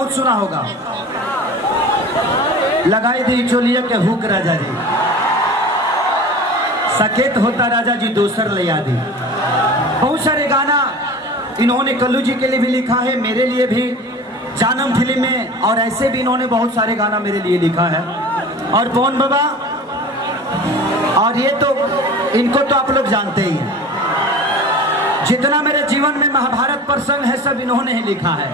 बहुत सुना होगा, लगाई दी चोलिया के हुक राजा जी, सकेत होता राजा जी दोसर ले आदि। बहुत सारे गाना इन्होंने कल्लू जी के लिए भी लिखा है, मेरे लिए भी, जानम फिल्म में, और ऐसे भी इन्होंने बहुत सारे गाना मेरे लिए लिखा है। और पवन बाबा, और ये तो इनको तो आप लोग जानते ही हैं, जितना मेरे जीवन में महाभारत प्रसंग है सब इन्होंने ही लिखा है।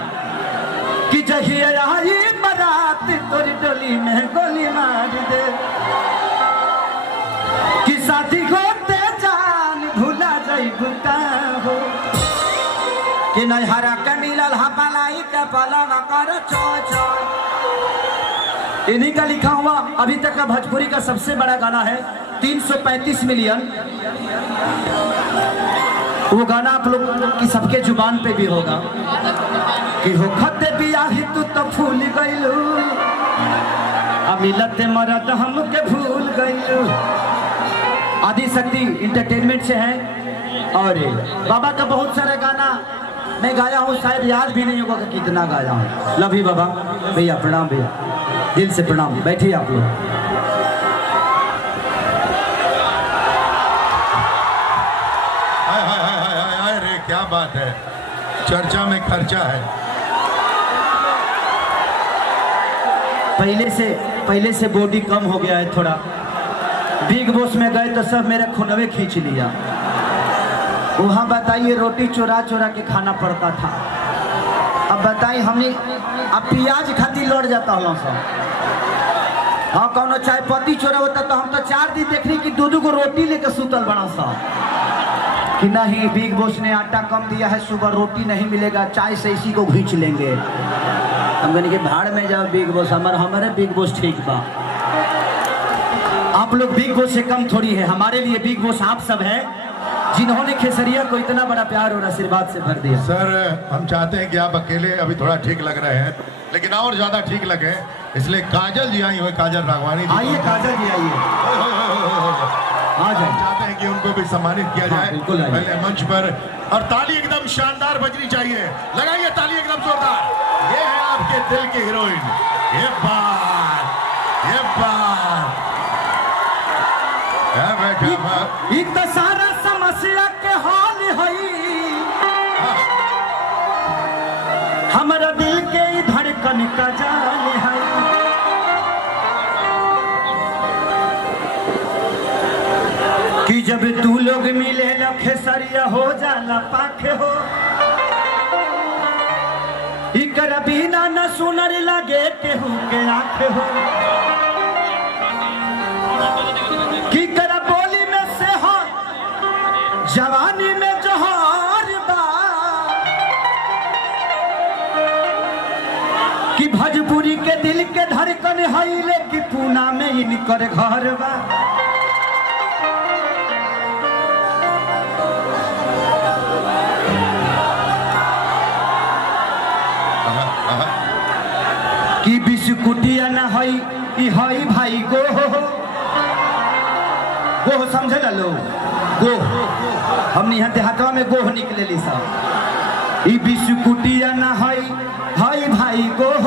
कि जहिया आई बारात तोरी डोली में गोली मार दे, कि साथी होते जान भूला जाई भूता हो, कि नैहरा के मिलल हपलाई के पलवा कर चो चो। इन्हीं का लिखा हुआ अभी तक का भोजपुरी का सबसे बड़ा गाना है, 335 मिलियन। वो गाना आप लोग की सबके जुबान पे भी होगा कि हो खते बियाही तू तो भूल गइलू, अमिलत मरद हमके भूल गइलू। आदि शक्ति इंटरटेनमेंट से है। और बाबा का बहुत सारा गाना मैं गाया हूँ, शायद याद भी नहीं होगा कि कितना गाया हूँ। लव यू बाबा, भैया प्रणाम, भैया दिल से प्रणाम। बैठिए आप लोग। अरे क्या बात है, चर्चा में खर्चा है। पहले से बॉडी कम हो गया है थोड़ा। बिग बॉस में गए तो सब मेरा खुनवे खींच लिया। वहाँ बताइए रोटी चोरा चोरा के खाना पड़ता था। अब बताइए हमने अब प्याज खाती लौट जाता हूँ सब। हाँ कौनो चाय पत्ती चोरा होता तो हम तो 4 दिन देख रही कि 2-2 को रोटी लेकर सुतल बना सा कि नहीं बिग बॉस ने आटा कम दिया है, सुबह रोटी नहीं मिलेगा, चाय से इसी को खींच लेंगे। हम कहने के भाड़ में जाओ बिग बॉस, हमारे बिग बॉस ठीक बा। आप लोग बिग बॉस से कम थोड़ी है, हमारे लिए बिग बॉस आप सब है जिन्होंने खेसरिया को इतना बड़ा प्यार और आशीर्वाद से भर दिया। सर हम चाहते हैं कि आप अकेले अभी थोड़ा ठीक लग रहे हैं, लेकिन और ज्यादा ठीक लगे, इसलिए काजल जी आई हुई, काजल राघवानी जी। आइए काजल जी आइए। हम चाहते हैं कि उनको भी सम्मानित किया जाए पहले मंच पर, और ताली एकदम शानदार बजनी चाहिए। लगाइए ताली एकदम जोरदार। ये है आपके दिल की हीरोइन। ये बात एक तो सारा समस्या के हाल हई, हमारा दिल के धड़कन का जाल है। कि जब तू लोग मिले खेसरिया हो जाला पाखे हो, इकर बिना न सुनर लगे केहू के आंखे हो। कि कर बोली में से हो जवानी में जोहर बा, कि भोजपुरी के दिल के धड़कन हईले, कि पूना में इनकर घर बा। कि बिस्कुटिया न हई हई भाई गोह समझे ना लोग, गोह हमने यहाँ देहातवा में गोह निकले ली सब। ई बिस्कुटिया न हई भाई गोह,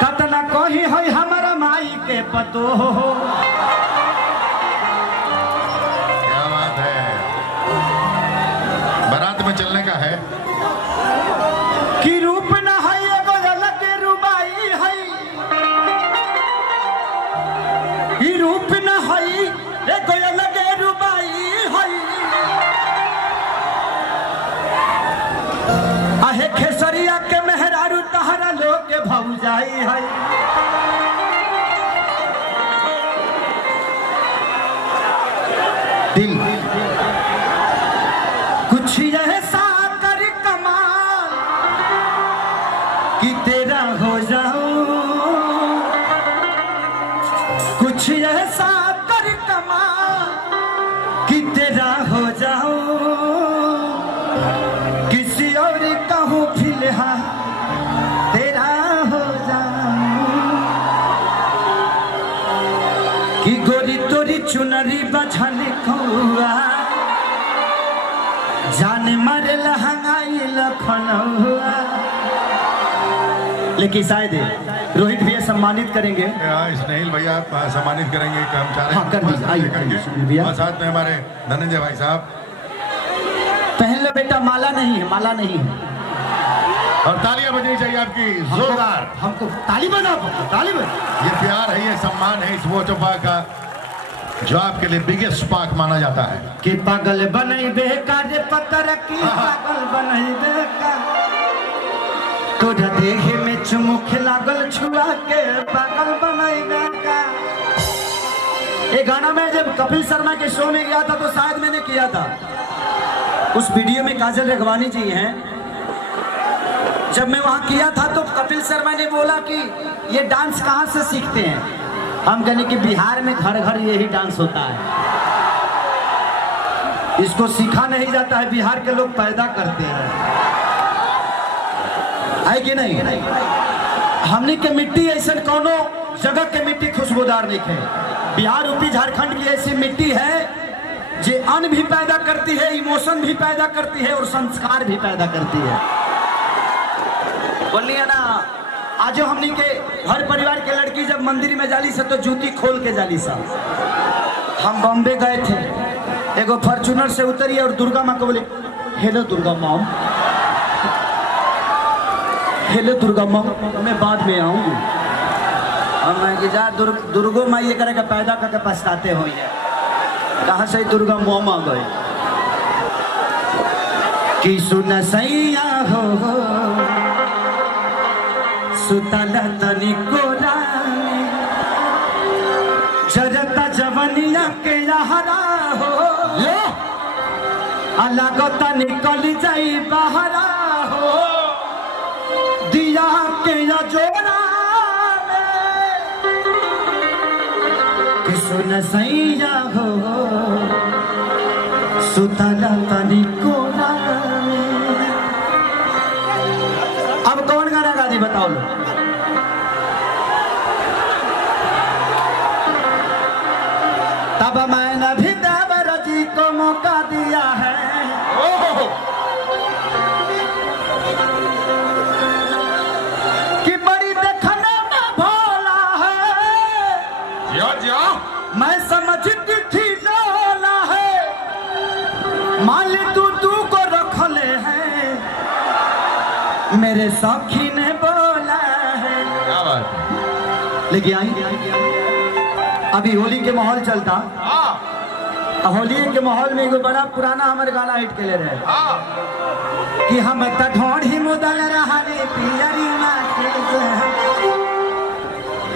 कतना कही हई हमारा माई के पतो हो। क्या बात है, बारात में चलने का है। कि रूप न हई एगो अलग रुबाई हई, ई रूप न हई एगो अलग रुबाई हई। आहे खेसरिया के मेहरारू तहरा लोग के भौजाई हई। दिल कुछ ऐसा कर कमाल कि तेरा हो जाऊं, कुछ ऐसा कर कमाल कि तेरा हो जाऊं, किसी और कहूँ फिलहाल तेरा हो जाऊं। कि गोरी तोरी चुनरी बझल कौआ, जान मारे लहंगाई लखन हुआ। लेकिन शायद रोहित भैया सम्मानित करेंगे। स्नेहिल भैया सम्मानित करेंगे कर्मचारी। हाँ, कर दीजिए, आइए भैया। और साथ में हमारे धनंजय भाई साहब। पहन लो बेटा, माला नहीं है, माला नहीं है। और तालियां बजनी चाहिए आपकी जोरदार। हमको ताली बनाओ, ताली बजाओ। ये प्यार है, ये सम्मान है इस वोटो पार्क का, जो आपके लिए बिगेस्ट पार्क माना जाता है। कि पागल बनई बेका जे पत्थर की, पागल बनई बेका तोरा देखे में चुमुख लागल छुआ के, पागल बनई बेका। ये गाना मैं जब कपिल शर्मा के शो में गया था तो शायद मैंने किया था। उस वीडियो में काजल रेघवानी जी हैं। जब मैं वहां किया था तो कपिल शर्मा ने बोला कि ये डांस कहाँ से सीखते हैं। हम कहने कि बिहार में घर घर यही डांस होता है, इसको सीखा नहीं जाता है, बिहार के लोग पैदा करते हैं, है कि नहीं। हमने के मिट्टी ऐसा कोनो जगह के मिट्टी खुशबूदार नहीं है। बिहार यूपी झारखंड की ऐसी मिट्टी है जो अन्न भी पैदा करती है, इमोशन भी पैदा करती है और संस्कार भी पैदा करती है। बोलिए ना, आज हमनी के हर परिवार के लड़की जब मंदिर में जाली से तो जूती खोल के जाली सा। हम बॉम्बे गए थे, एगो फॉर्चूनर से उतरी और दुर्गा माँ को बोले hello Durga mom, hello Durga mom, मैं बाद में आऊंगी। और मैं कि जा दुर्गो माँ ये करेगा पैदा करके पछताते हो, कहाँ से दुर्गा मॉम आ गए। कि सुन सैया हो सुतला तनी कोरानी, जरता जवनिया के यहरा हो, अलगता निकल जाई बहरा हो, दिया के जोड़ा में। कि सुन सैया हो सुतला तनी कोरानी। अब कौन गाना गा दी बताओ लो। तब मैंने भी देवर जी को मौका दिया है, कि बड़ी देखने में भोला है, मैं समझती थी डोला है, माली तू को रख ले है, मेरे सखी ने बोला है। क्या बात। लेकिन आई अभी होली के माहौल चलता, होली के माहौल में एगो बड़ा पुराना हमारे गाना हिट के ले रहे कि हम ढोढ़ी मुदल रहा पियरी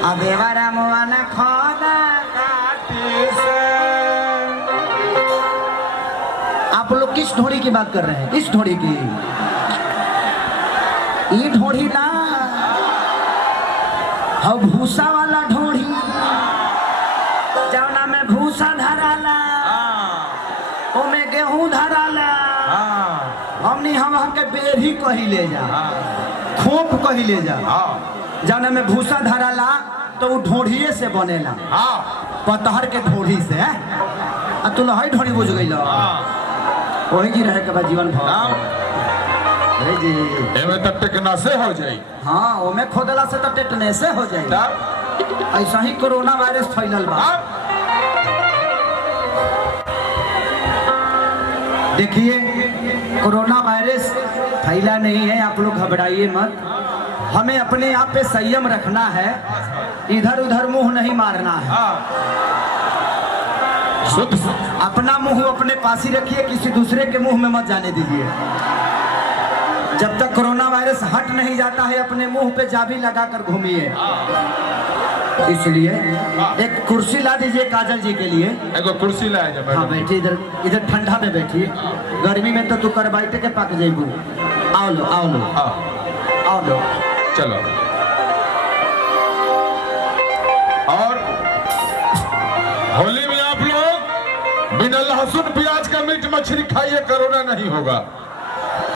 अबे वारा मुआना खोदा काटी से। आप लोग किस ढोढ़ी की बात कर रहे हैं? इस ढोढ़ी की, ये ढोढ़ी ना, हम भूसा वाला ढोढ़ी, जौना में भूसा धराला, ओमे गेहूं धराला, हमनी हम के बेरी कही ले जा, खोप कही ले जा, जौना में भूसा धराला तो वो ढोढ़िए से बनेला, पतहर के ढोढ़ी से। तू लहई ढोढ़ी बुझ गई, वही जी रहे के बाद जीवन भर जी तो टेटनसे हो जाई। हाँ, ओमे खोदला से तो टेटनसे हो जाए। ऐसा ही कोरोना वायरस फैलल बा। देखिए, कोरोना वायरस फैला नहीं है, आप लोग घबराइए मत। हमें अपने आप पे संयम रखना है, इधर उधर मुंह नहीं मारना है। अपना मुंह अपने पास ही रखिए, किसी दूसरे के मुंह में मत जाने दीजिए। जब तक कोरोना वायरस हट नहीं जाता है, अपने मुंह पे चाबी लगाकर घूमिए। इसलिए एक कुर्सी ला दीजिए काजल जी के लिए। एक कुर्सी लाए जा। हाँ बैठिए, इधर इधर ठंडा में बैठिए, गर्मी में तो तू कर बैठे के पक जेबू। आओ लो, आओ लो, आओ लो, चलो। और होली में आप लोग बिना लहसुन प्याज का मीट मछली खाइए, कोरोना नहीं होगा।